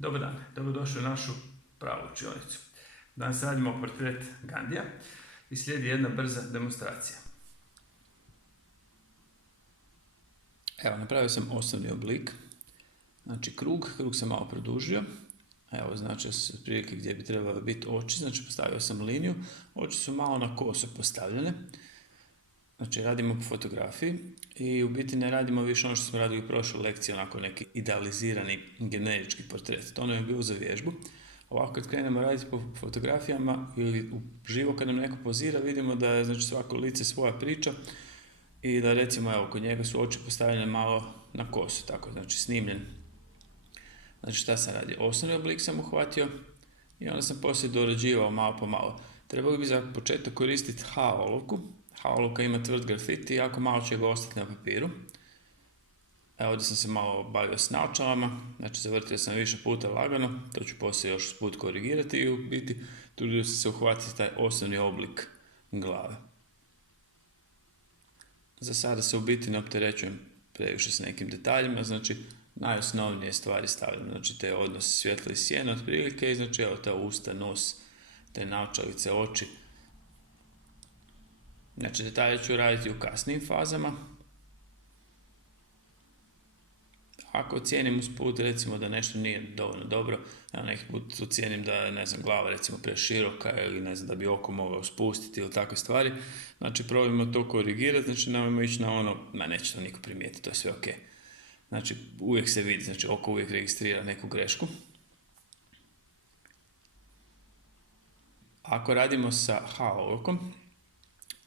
Dobar dan, dobrodošli u našu pravu učionicu. Danas radimo portret Gandija i slijedi jedna brza demonstracija. Evo, napravio sam osnovni oblik, znači krug sam malo produžio. Evo, znači otprilike gdje bi trebalo biti oči, znači postavio sam liniju, oči su malo na koso postavljene. Znači radimo po fotografiji i u biti ne radimo više ono što smo radili u prošloj lekciji, onako neki idealizirani generički portret. To nam je bilo za vježbu. Ovako kad krenemo raditi po fotografijama ili uživo kad nam neko pozira, vidimo da je znači svako lice svoja priča i da recimo evo kod njega su oči postavljene malo na kosu, tako znači snimljen. Znači šta sam radio? Osnovni oblik sam uhvatio i onda sam poslije dorađivao malo po malo. Trebali bi za početak koristiti H-olovku. H-olovka ima tvrd grafit i jako malo će ga ostati na papiru. Evo ovdje sam se malo bavio s naočalama, znači zavrtio sam više puta lagano, to ću poslije još put korigirati i u biti trudio sam se uhvatiti taj osnovni oblik glave. Za sada se u biti ne opterećujem previše s nekim detaljima, znači najosnovnije stvari stavljam, znači te odnose svjetla i sjene otprilike i znači evo ta usta, nos, te naočalice, oči. Znači detalje ću raditi u kasnijim fazama. Ako ocijenim usput recimo da nešto nije dovoljno dobro, evo neki put ocijenim da je glava recimo preširoka ili da bi oko mogao spustiti ili takve stvari, znači probajmo to korigirati, znači nemojmo ići na ono, neće to niko primijetiti, to je sve ok. Znači uvijek se vidi, znači oko uvijek registrira neku grešku. Ako radimo sa H-olovkom,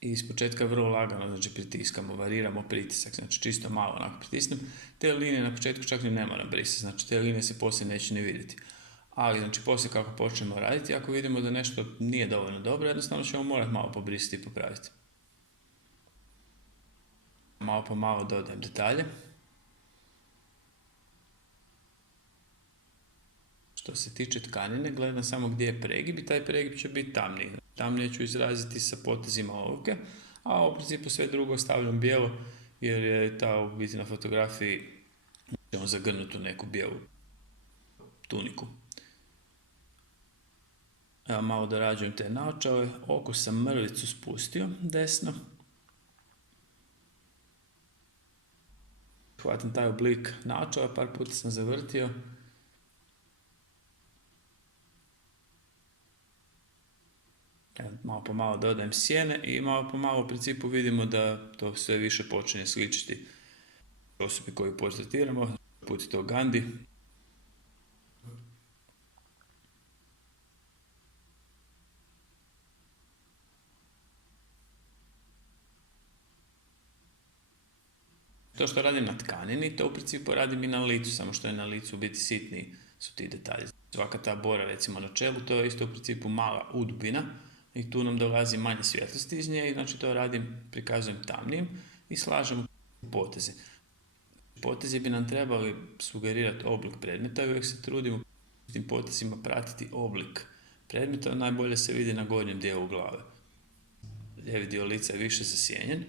i iz početka vrlo lagano, znači pritiskamo, variramo pritisak, znači čisto malo onako pritisnem, te linije na početku čak ni ne moram brisati, znači te linije se poslije neće ni vidjeti. Ali znači poslije kako počnemo raditi, ako vidimo da nešto nije dovoljno dobro, jednostavno ćemo morati malo pobrisati i popraviti. Malo po malo dodajem detalje. Što se tiče tkanine, gledam samo gdje je pregib i taj pregib će biti tamniji. Tamnije ću izraziti sa potezima olovke, a u principu sve drugo stavljam bijelo jer je ta u biti na fotografiji ćemo zagrnuti u neku bijelu tuniku. Evo malo dorađujem te naočale, oko sam mrvicu spustio desno. Hvatam taj oblik naočala, par puta sam zavrtio. Malo po malo dodajem sjene i malo po malo u principu vidimo da to sve više počinje sličiti osobi koju portretiramo, put je to Gandhi. To što radim na tkanini, to u principu radim i na licu, samo što je na licu u biti sitniji su ti detalji. Svaka ta bora recimo na čelu, to je isto u principu mala udubina i tu nam dolazi manje svjetlosti iz nje i znači to radim, prikazujem tamnijim i slažem poteze. Potezi bi nam trebali sugerirati oblik predmeta i uvijek se trudimo s tim potezima pratiti oblik predmeta, najbolje se vidi na gornjem dijelu glave. Lijevi dio lica je više zasjenjen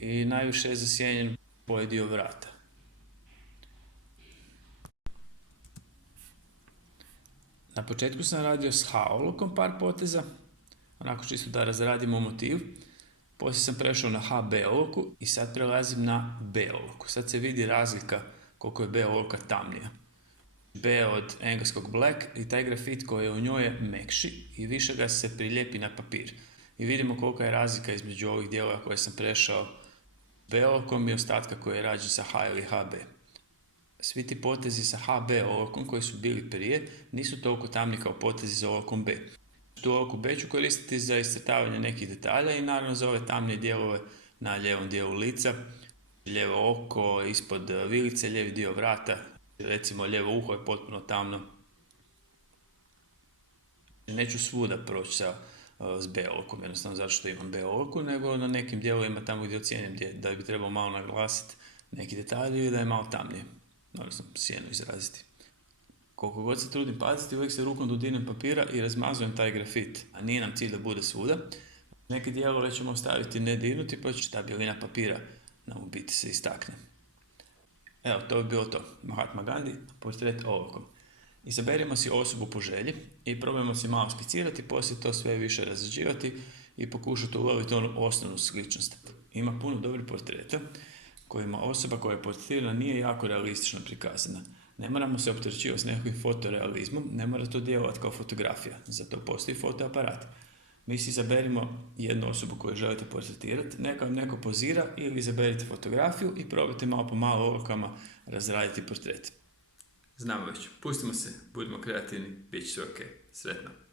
i najviše je zasjenjen ovaj dio vrata. Na početku sam radio s H-olovkom par poteza, onako čisto da razradimo motiv. Poslije sam prešao na HB-olovku i sad prelazim na B-olovku. Sad se vidi razlika koliko je B-olovka tamnija. B od engleskog black i taj grafit koji je u njoj je mekši i više ga se prilijepi na papir. I vidimo kolika je razlika između ovih dijelova koje sam prešao B-olovkom i ostatka koji je rađen sa H ili HB. Svi ti potezi sa HB olovkom koji su bili prije nisu toliko tamni kao potezi za olovkom B. Tu olovku B ću koristiti za iscrtavanje nekih detalja i naravno za ove tamnije dijelove na lijevom dijelu lica, lijevo oko, ispod vilice, lijevi dio vrata, recimo lijevo uho je potpuno tamno. Neću svuda proći s B olovkom, jednostavno zato što imam B olovku, nego na nekim dijelovima tamo gdje ocijenim da bi trebao malo naglasiti neki detalji ili da je malo tamnije. Odnosno sjenu izraziti. Koliko god se trudim paziti, uvijek se rukom dodirnem papira i razmazujem taj grafit, a nije nam cilj da bude svuda. Neke dijelove ćemo ostaviti nedirnuti, pa će ta bjelina papira nam u biti se istakne. Evo, to bi bilo to. Mahatma Gandhi, portret olovkom. Izaberimo si osobu po želji i probajmo si malo skicirati, poslije to sve više razrađivati i pokušati uloviti onu osnovnu sličnost. Ima puno dobrih portreta kojima osoba koja je portretirana nije jako realistično prikazana. Ne moramo se opterećivati s nekakvim fotorealizmom, ne mora to djelovati kao fotografija, zato postoji fotoaparat. Mi si izaberimo jednu osobu koju želite portretirati, neka vam neko pozira ili izaberite fotografiju i probajte malo po malo olovkama razraditi portret. Znamo već, pustimo se, budimo kreativni, bit će sve ok. Sretno!